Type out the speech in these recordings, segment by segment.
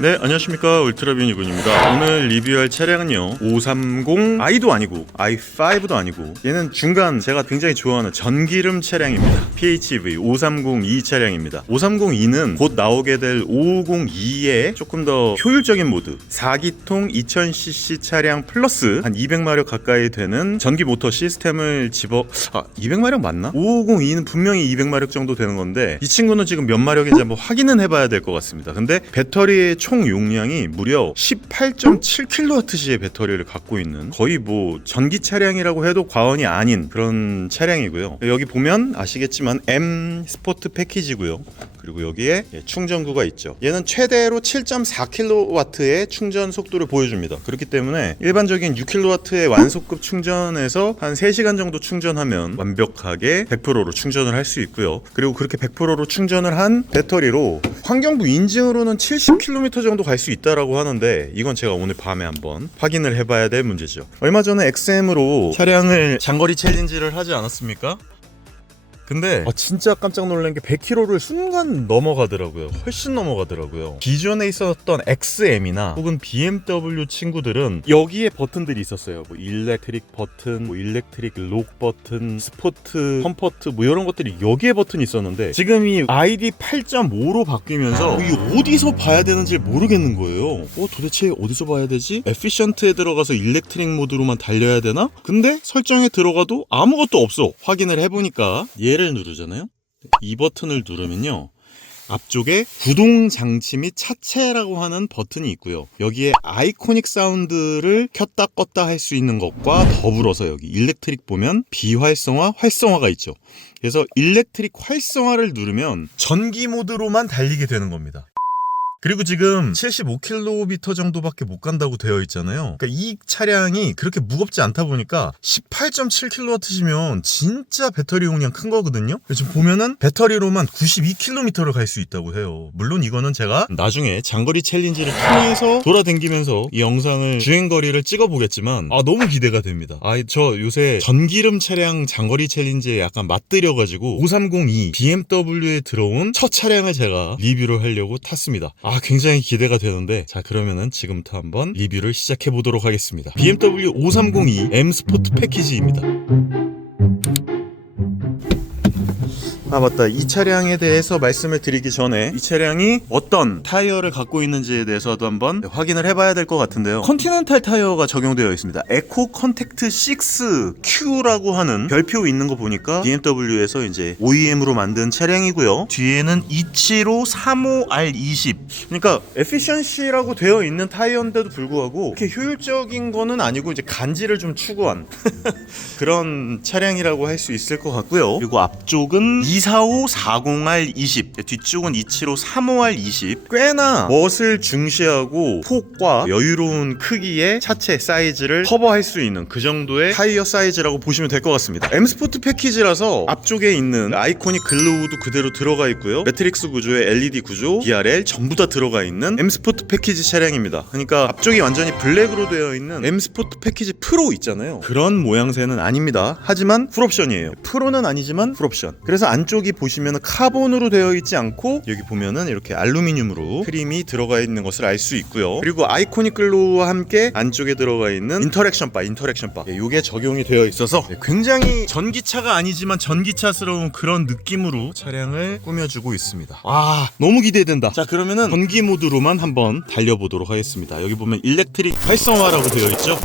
네, 안녕하십니까. 울트라비니군입니다. 오늘 리뷰할 차량은요 530i도 아니고 i5도 아니고 얘는 중간 제가 굉장히 좋아하는 전기름 차량입니다. PHEV 530e 차량입니다. 530e는 곧 나오게 될 550e의 조금 더 효율적인 모드 4기통 2000cc 차량 플러스 한 200마력 가까이 되는 전기 모터 시스템을 200마력 맞나? 550e는 분명히 200마력 정도 되는 건데 이 친구는 지금 몇 마력인지 한번 확인은 해봐야 될 것 같습니다. 근데 배터리의 총 용량이 무려 18.7kWh의 배터리를 갖고 있는 거의 뭐 전기 차량이라고 해도 과언이 아닌 그런 차량이고요. 여기 보면 아시겠지만 M 스포트 패키지고요. 그리고 여기에 충전구가 있죠. 얘는 최대로 7.4kW의 충전 속도를 보여줍니다. 그렇기 때문에 일반적인 6kW의 완속급 충전에서 한 3시간 정도 충전하면 완벽하게 100%로 충전을 할 수 있고요. 그리고 그렇게 100%로 충전을 한 배터리로 환경부 인증으로는 70km 정도 갈 수 있다라고 하는데 이건 제가 오늘 밤에 한번 확인을 해봐야 될 문제죠. 얼마 전에 XM으로 차량을 장거리 챌린지를 하지 않았습니까? 근데 진짜 깜짝 놀란 게 100km를 순간 넘어가더라고요. 훨씬 넘어가더라고요. 기존에 있었던 XM이나 혹은 BMW 친구들은 여기에 버튼들이 있었어요. 뭐 일렉트릭 버튼, 뭐 일렉트릭 록 버튼, 스포트, 컴포트 뭐 이런 것들이 여기에 버튼이 있었는데 지금 이 ID 8.5로 바뀌면서 이게 어디서 봐야 되는지 모르겠는 거예요. 도대체 어디서 봐야 되지? 에피션트에 들어가서 일렉트릭 모드로만 달려야 되나? 근데 설정에 들어가도 아무것도 없어. 확인을 해보니까 얘를 누르잖아요. 이 버튼을 누르면요 앞쪽에 구동 장치 및 차체라고 하는 버튼이 있고요. 여기에 아이코닉 사운드를 켰다 껐다 할 수 있는 것과 더불어서 여기 일렉트릭 보면 비활성화, 활성화가 있죠. 그래서 일렉트릭 활성화를 누르면 전기 모드로만 달리게 되는 겁니다. 그리고 지금 75km 정도밖에 못 간다고 되어 있잖아요. 그러니까 이 차량이 그렇게 무겁지 않다 보니까 18.7kWh면 진짜 배터리 용량 큰 거거든요. 지금 보면은 배터리로만 92km를 갈 수 있다고 해요. 물론 이거는 제가 나중에 장거리 챌린지를 통해서 돌아다니면서 이 영상을 주행거리를 찍어보겠지만 너무 기대가 됩니다. 저 요새 전기름 차량 장거리 챌린지에 약간 맛들여가지고 530e BMW에 들어온 첫 차량을 제가 리뷰를 하려고 탔습니다. 굉장히 기대가 되는데 자 그러면은 지금부터 한번 리뷰를 시작해 보도록 하겠습니다. BMW 530e M 스포트 패키지입니다. 맞다. 이 차량에 대해서 말씀을 드리기 전에 이 차량이 어떤 타이어를 갖고 있는지에 대해서도 한번 확인을 해봐야 될 것 같은데요. 컨티넨탈 타이어가 적용되어 있습니다. 에코 컨택트 6Q라고 하는 별표 있는 거 보니까 BMW에서 이제 OEM으로 만든 차량이고요. 뒤에는 27535R20 그러니까 에피션시라고 되어 있는 타이어인데도 불구하고 이렇게 효율적인 거는 아니고 이제 간지를 좀 추구한 그런 차량이라고 할 수 있을 것 같고요. 그리고 앞쪽은 24540R20 뒤쪽은 27535R20 꽤나 멋을 중시하고 폭과 여유로운 크기의 차체 사이즈를 커버할 수 있는 그 정도의 타이어 사이즈라고 보시면 될 것 같습니다. M 스포트 패키지라서 앞쪽에 있는 아이코닉 글로우도 그대로 들어가 있고요. 매트릭스 구조의 LED 구조, DRL 전부 다 들어가 있는 M 스포트 패키지 차량입니다. 그러니까 앞쪽이 완전히 블랙으로 되어 있는 M 스포트 패키지 프로 있잖아요. 그런 모양새는 아닙니다. 하지만 풀옵션이에요. 프로는 아니지만 풀옵션. 그래서 안쪽이 보시면 카본으로 되어 있지 않고 여기 보면은 이렇게 알루미늄으로 트림이 들어가 있는 것을 알 수 있고요. 그리고 아이코닉 글로우와 함께 안쪽에 들어가 있는 인터랙션 바 이게 적용이 되어 있어서 굉장히 전기차가 아니지만 전기차스러운 그런 느낌으로 차량을 꾸며주고 있습니다. 너무 기대된다. 자 그러면은 전기 모드로만 한번 달려보도록 하겠습니다. 여기 보면 일렉트릭 활성화라고 되어 있죠.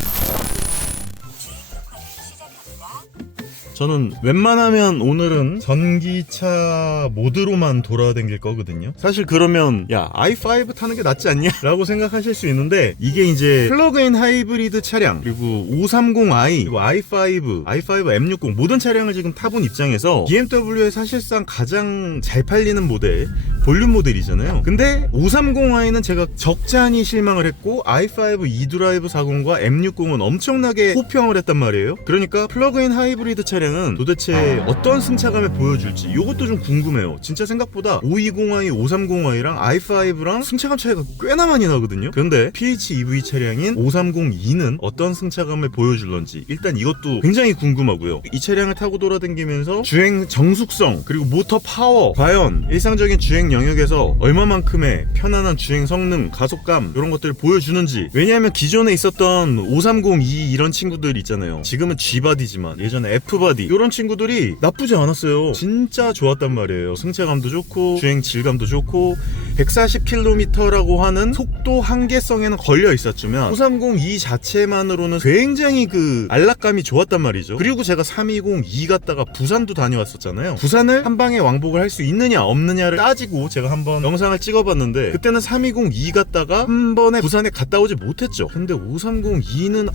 저는 웬만하면 오늘은 전기차 모드로만 돌아다닐 거거든요. 사실 그러면 i5 타는 게 낫지 않냐? 라고 생각하실 수 있는데 이게 이제 플러그인 하이브리드 차량 그리고 530i 그리고 i5 M60 모든 차량을 지금 타본 입장에서 BMW의 사실상 가장 잘 팔리는 모델 볼륨 모델이잖아요. 근데 530i는 제가 적잖이 실망을 했고 i5 e드라이브 40과 M60은 엄청나게 호평을 했단 말이에요. 그러니까 플러그인 하이브리드 차량 차량은 도대체 어떤 승차감을 보여줄지 이것도 좀 궁금해요. 진짜 생각보다 520i, 530i랑 i5랑 승차감 차이가 꽤나 많이 나거든요. 그런데 PHEV 차량인 530e는 어떤 승차감을 보여줄런지 일단 이것도 굉장히 궁금하고요. 이 차량을 타고 돌아다니면서 주행 정숙성 그리고 모터 파워, 과연 일상적인 주행 영역에서 얼마만큼의 편안한 주행 성능, 가속감 이런 것들을 보여주는지. 왜냐하면 기존에 있었던 530e 이런 친구들 있잖아요. 지금은 G바디지만 예전에 F바디 이런 친구들이 나쁘지 않았어요. 진짜 좋았단 말이에요. 승차감도 좋고 주행 질감도 좋고 140km라고 하는 속도 한계성에는 걸려 있었지만 530e 자체만으로는 굉장히 그 안락감이 좋았단 말이죠. 그리고 제가 320e 갔다가 부산도 다녀왔었잖아요. 부산을 한 방에 왕복을 할 수 있느냐 없느냐를 따지고 제가 한번 영상을 찍어봤는데 그때는 320e 갔다가 한 번에 부산에 갔다 오지 못했죠. 근데 530e는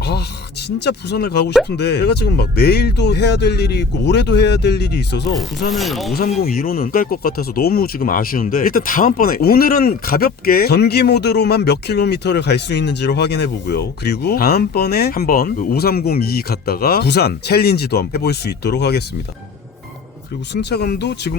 진짜 부산을 가고 싶은데 제가 지금 막 내일도 해야 될 일이 있고 모레도 해야 될 일이 있어서 부산을 530e로는 못 갈 것 같아서 너무 지금 아쉬운데, 일단 다음번에 오늘은 가볍게 전기 모드로만 몇 킬로미터를 갈 수 있는지를 확인해 보고요. 그리고 다음번에 한번 530e 갔다가 부산 챌린지도 한번 해볼 수 있도록 하겠습니다. 그리고 승차감도 지금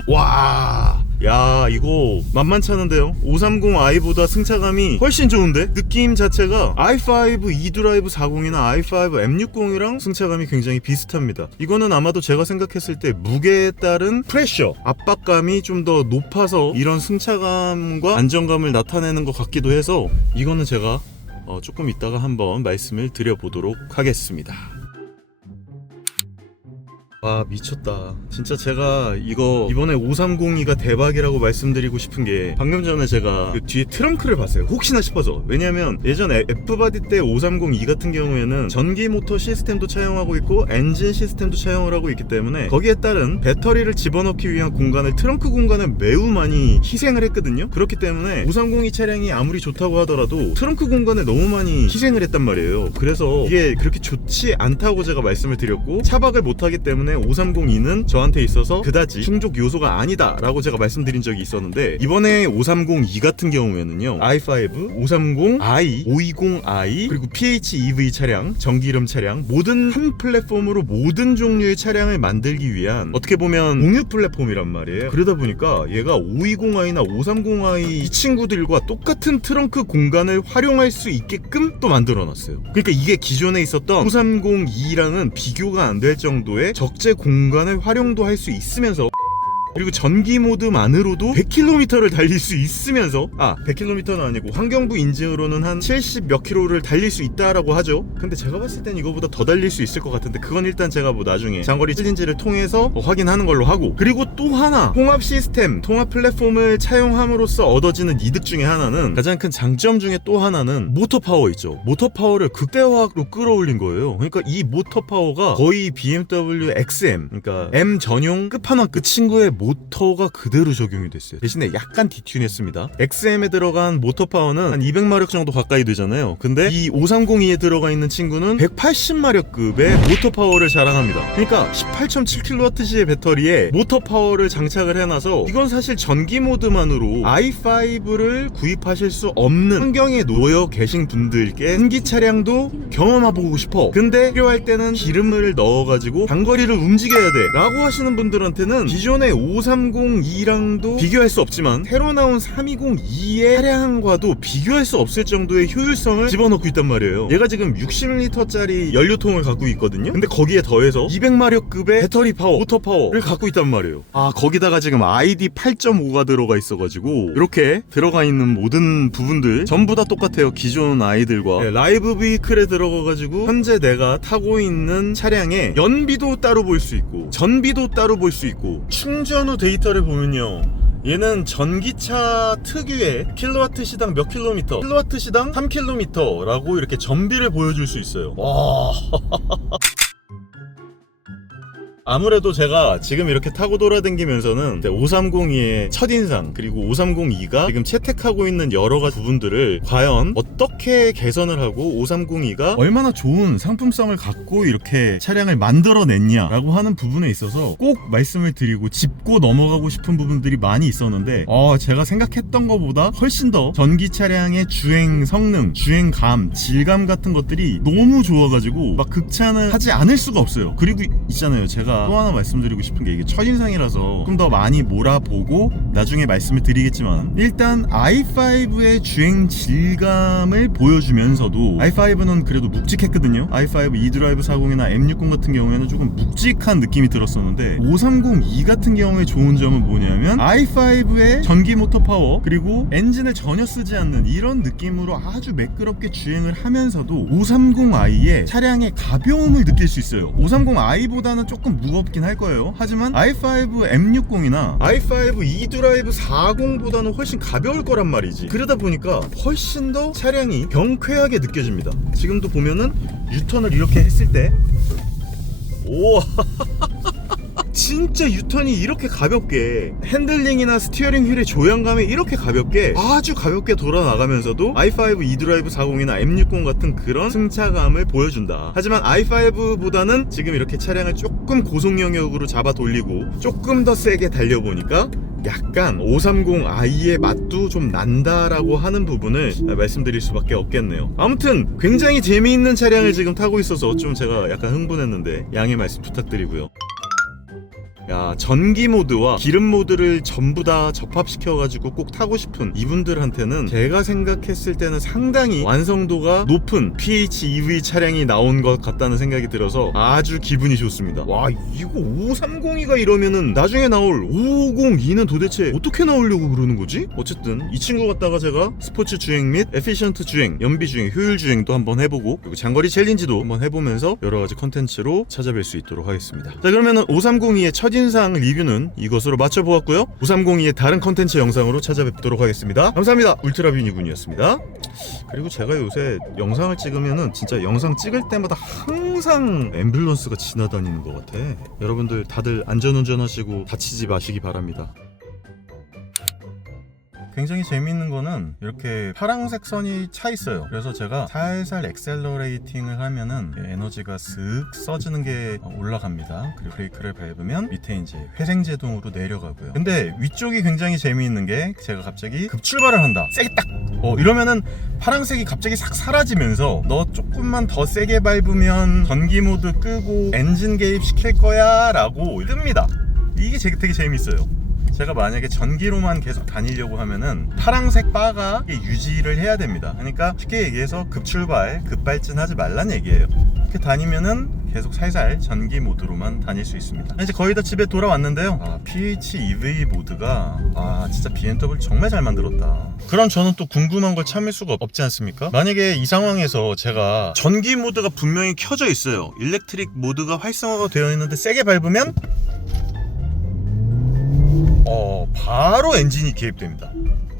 야 이거 만만치 않은데요. 530i보다 승차감이 훨씬 좋은데? 느낌 자체가 i5 e드라이브 40이나 i5 M60이랑 승차감이 굉장히 비슷합니다. 이거는 아마도 제가 생각했을 때 무게에 따른 프레셔, 압박감이 좀 더 높아서 이런 승차감과 안정감을 나타내는 것 같기도 해서 이거는 제가 조금 이따가 한번 말씀을 드려보도록 하겠습니다. 미쳤다. 진짜 제가 이거 이번에 530e가 대박이라고 말씀드리고 싶은 게, 방금 전에 제가 그 뒤에 트렁크를 봤어요. 혹시나 싶어서. 왜냐면 예전에 F바디 때 530e 같은 경우에는 전기 모터 시스템도 차용하고 있고 엔진 시스템도 차용을 하고 있기 때문에 거기에 따른 배터리를 집어넣기 위한 공간을, 트렁크 공간을 매우 많이 희생을 했거든요. 그렇기 때문에 530e 차량이 아무리 좋다고 하더라도 트렁크 공간을 너무 많이 희생을 했단 말이에요. 그래서 이게 그렇게 좋지 않다고 제가 말씀을 드렸고, 차박을 못하기 때문에 530e는 저한테 있어서 그다지 충족 요소가 아니다 라고 제가 말씀드린 적이 있었는데, 이번에 530e 같은 경우에는요, i5, 530i, 520i 그리고 PHEV 차량, 전기이름 차량, 모든 한 플랫폼으로 모든 종류의 차량을 만들기 위한 어떻게 보면 공유 플랫폼이란 말이에요. 그러다 보니까 얘가 520i나 530i 이 친구들과 똑같은 트렁크 공간을 활용할 수 있게끔 또 만들어놨어요. 그러니까 이게 기존에 있었던 530e랑은 비교가 안 될 정도의 적재 공간을 활용도 할 수 있으면서, 그리고 전기 모드만으로도 100km를 달릴 수 있으면서 100km는 아니고 환경부 인증으로는 한 70 몇 킬로를 달릴 수 있다라고 하죠. 근데 제가 봤을 땐 이거보다 더 달릴 수 있을 것 같은데, 그건 일단 제가 나중에 장거리 챌린지를 통해서 확인하는 걸로 하고, 그리고 또 하나 통합 시스템, 통합 플랫폼을 차용함으로써 얻어지는 이득 중에 하나는, 가장 큰 장점 중에 또 하나는 모터 파워 있죠. 모터 파워를 극대화로 끌어올린 거예요. 그러니까 이 모터 파워가 거의 BMW XM, 그러니까 M 전용 끝판왕 그 친구의 모터가 그대로 적용이 됐어요. 대신에 약간 디튠했습니다. XM에 들어간 모터 파워는 한 200마력 정도 가까이 되잖아요. 근데 이 530e에 들어가 있는 친구는 180마력급의 모터 파워를 자랑합니다. 그러니까 18.7kWh의 배터리에 모터 파워를 장착을 해놔서, 이건 사실 전기 모드만으로 i5를 구입하실 수 없는 환경에 놓여 계신 분들께 전기 차량도 경험해보고 싶어, 근데 필요할 때는 기름을 넣어가지고 장거리를 움직여야 돼 라고 하시는 분들한테는 기존의 530e랑도 비교할 수 없지만 새로 나온 320e의 차량과도 비교할 수 없을 정도의 효율성을 집어넣고 있단 말이에요. 얘가 지금 60L짜리 연료통을 갖고 있거든요. 근데 거기에 더해서 200마력급의 배터리 파워, 모터 파워를 갖고 있단 말이에요. 거기다가 지금 ID 8.5가 들어가 있어가지고 이렇게 들어가 있는 모든 부분들 전부 다 똑같아요. 기존 아이들과. 라이브 비클에 들어가가지고 현재 내가 타고 있는 차량의 연비도 따로 볼 수 있고 전비도 따로 볼 수 있고, 충전 후 데이터를 보면요, 얘는 전기차 특유의 킬로와트 시당 몇 킬로미터, 킬로와트 시당 3km라고 이렇게 전비를 보여줄 수 있어요. 와. 아무래도 제가 지금 이렇게 타고 돌아다니면서는 530e의 첫인상, 그리고 530e가 지금 채택하고 있는 여러가지 부분들을 과연 어떻게 개선을 하고 530e가 얼마나 좋은 상품성을 갖고 이렇게 차량을 만들어냈냐 라고 하는 부분에 있어서 꼭 말씀을 드리고 짚고 넘어가고 싶은 부분들이 많이 있었는데, 제가 생각했던 것보다 훨씬 더 전기 차량의 주행 성능, 주행감, 질감 같은 것들이 너무 좋아가지고 막 극찬을 하지 않을 수가 없어요. 그리고 있잖아요, 제가 제가 또 하나 말씀드리고 싶은 게 이게 첫인상이라서 좀 더 많이 몰아보고 나중에 말씀을 드리겠지만 일단 i5의 주행 질감을 보여주면서도 i5는 그래도 묵직했거든요. i5 eDrive 40이나 M60 같은 경우에는 조금 묵직한 느낌이 들었었는데 530e 같은 경우에 좋은 점은 뭐냐면 i5의 전기 모터 파워 그리고 엔진을 전혀 쓰지 않는 이런 느낌으로 아주 매끄럽게 주행을 하면서도 530i의 차량의 가벼움을 느낄 수 있어요. 530i보다는 조금 무겁긴 할 거예요. 하지만 i5 M60이나 i5 eDrive 40보다는 훨씬 가벼울 거란 말이지. 그러다 보니까 훨씬 더 차량이 경쾌하게 느껴집니다. 지금도 보면은 유턴을 이렇게 했을 때 오 진짜 유턴이 이렇게 가볍게 핸들링이나 스티어링 휠의 조향감이 이렇게 가볍게 아주 가볍게 돌아 나가면서도 i5 eDrive 40이나 M60 같은 그런 승차감을 보여준다. 하지만 i5보다는 지금 이렇게 차량을 조금 고속 영역으로 잡아 돌리고 조금 더 세게 달려보니까 약간 530i의 맛도 좀 난다라고 하는 부분을 말씀드릴 수밖에 없겠네요. 아무튼 굉장히 재미있는 차량을 지금 타고 있어서 좀 제가 약간 흥분했는데 양해 말씀 부탁드리고요. 야, 전기 모드와 기름 모드를 전부 다 접합시켜가지고 꼭 타고 싶은 이분들한테는 제가 생각했을 때는 상당히 완성도가 높은 PHEV 차량이 나온 것 같다는 생각이 들어서 아주 기분이 좋습니다. 와, 이거 530이가 이러면은 나중에 나올 550e는 도대체 어떻게 나오려고 그러는 거지? 어쨌든 이 친구 갖다가 제가 스포츠 주행 및 에피션트 주행, 연비 주행, 효율 주행도 한번 해보고 그리고 장거리 챌린지도 한번 해보면서 여러가지 컨텐츠로 찾아뵐 수 있도록 하겠습니다. 자, 그러면은 530e의 첫인상 리뷰는 이것으로 마쳐보았고요. 530e의 다른 컨텐츠 영상으로 찾아뵙도록 하겠습니다. 감사합니다. 울트라뷰니군이었습니다. 그리고 제가 요새 영상을 찍으면은 진짜 영상 찍을 때마다 항상 앰뷸런스가 지나다니는 것 같아. 여러분들 다들 안전운전 하시고 다치지 마시기 바랍니다. 굉장히 재미있는 거는 이렇게 파란색 선이 차 있어요. 그래서 제가 살살 엑셀러레이팅을 하면은 에너지가 슥 써지는 게 올라갑니다. 그리고 브레이크를 밟으면 밑에 이제 회생제동으로 내려가고요. 근데 위쪽이 굉장히 재미있는 게 제가 갑자기 급출발을 한다. 세게 딱! 이러면은 파란색이 갑자기 싹 사라지면서 너 조금만 더 세게 밟으면 전기 모드 끄고 엔진 개입 시킬 거야 라고 뜹니다. 이게 되게 재밌어요. 제가 만약에 전기로만 계속 다니려고 하면은 파란색 바가 유지를 해야 됩니다. 그러니까 쉽게 얘기해서 급출발, 급발진 하지 말란 얘기예요. 이렇게 다니면은 계속 살살 전기 모드로만 다닐 수 있습니다. 이제 거의 다 집에 돌아왔는데요. PHEV 모드가 진짜 BMW 정말 잘 만들었다. 그럼 저는 또 궁금한 걸 참을 수가 없지 않습니까? 만약에 이 상황에서 제가 전기 모드가 분명히 켜져 있어요. 일렉트릭 모드가 활성화가 되어 있는데 세게 밟으면 바로 엔진이 개입됩니다.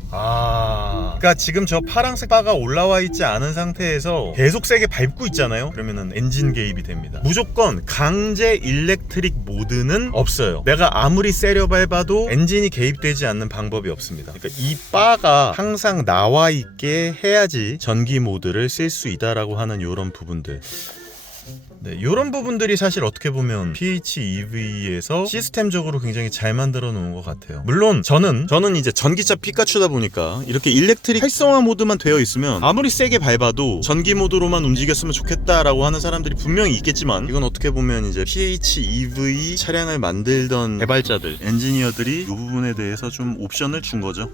그러니까 지금 저 파란색 바가 올라와 있지 않은 상태에서 계속 세게 밟고 있잖아요. 그러면은 엔진 개입이 됩니다. 무조건 강제 일렉트릭 모드는 없어요. 내가 아무리 세려 밟아도 엔진이 개입되지 않는 방법이 없습니다. 그러니까 이 바가 항상 나와 있게 해야지 전기 모드를 쓸 수 있다라고 하는 이런 부분들. 네, 이런 부분들이 사실 어떻게 보면 PHEV에서 시스템적으로 굉장히 잘 만들어 놓은 것 같아요. 물론 저는 이제 전기차 피카츄다 보니까 이렇게 일렉트릭 활성화 모드만 되어 있으면 아무리 세게 밟아도 전기 모드로만 움직였으면 좋겠다라고 하는 사람들이 분명히 있겠지만 이건 어떻게 보면 이제 PHEV 차량을 만들던 개발자들, 엔지니어들이 이 부분에 대해서 좀 옵션을 준 거죠.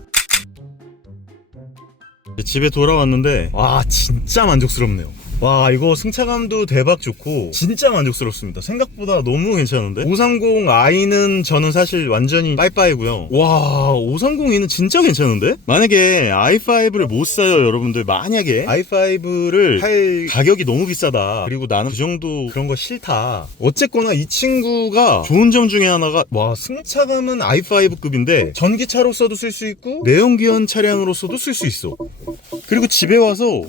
집에 돌아왔는데 와 진짜 만족스럽네요. 와 이거 승차감도 대박 좋고 진짜 만족스럽습니다. 생각보다 너무 괜찮은데 530i는 저는 사실 완전히 빠이빠이고요. 와 530e는 진짜 괜찮은데? 만약에 i5를 못 사요 여러분들, 만약에 i5를 살 가격이 너무 비싸다, 그리고 나는 그 정도 그런 거 싫다, 어쨌거나 이 친구가 좋은 점 중에 하나가 와 승차감은 i5급인데 전기차로서도 쓸 수 있고 내연기관 차량으로서도 쓸 수 있어. 그리고 집에 와서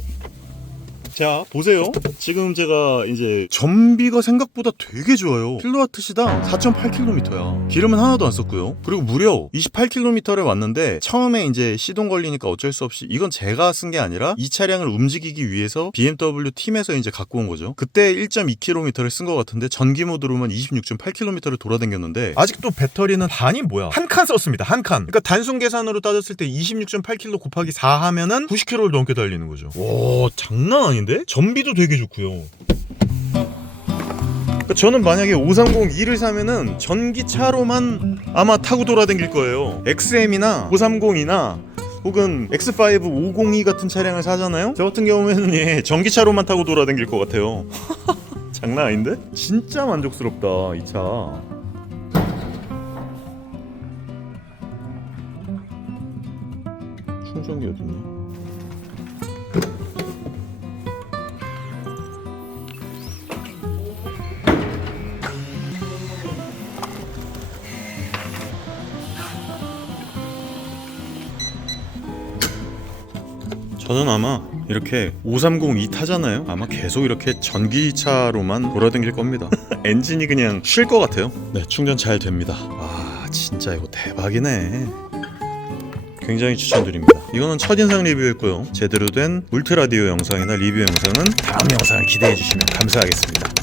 자 보세요. 지금 제가 이제 전비가 생각보다 되게 좋아요. 킬로와트 시당 4.8km야. 기름은 하나도 안 썼고요. 그리고 무려 28km를 왔는데 처음에 이제 시동 걸리니까 어쩔 수 없이, 이건 제가 쓴 게 아니라 이 차량을 움직이기 위해서 BMW 팀에서 이제 갖고 온 거죠. 그때 1.2km를 쓴 것 같은데 전기 모드로만 26.8km를 돌아다녔는데 아직도 배터리는 반이 뭐야? 한 칸 썼습니다. 한 칸. 그러니까 단순 계산으로 따졌을 때 26.8km 곱하기 4 하면은 90km를 넘게 달리는 거죠. 와 장난 아닌데? 전비도 되게 좋고요. 저는 만약에 530E를 사면은 전기차로만 아마 타고 돌아다닐 거예요. XM이나 530이나 혹은 X5 502 같은 차량을 사잖아요. 저 같은 경우에는 예, 전기차로만 타고 돌아다닐 것 같아요. 장난 아닌데? 진짜 만족스럽다 이 차. 충전기 어딨냐? 저는 아마 이렇게 530E 타잖아요. 아마 계속 이렇게 전기차로만 돌아다닐 겁니다. 엔진이 그냥 쉴 것 같아요. 네, 충전 잘 됩니다. 아, 진짜 이거 대박이네. 굉장히 추천드립니다. 이거는 첫인상 리뷰였고요. 제대로 된 울트라디오 영상이나 리뷰 영상은 다음 영상을 기대해 주시면 감사하겠습니다.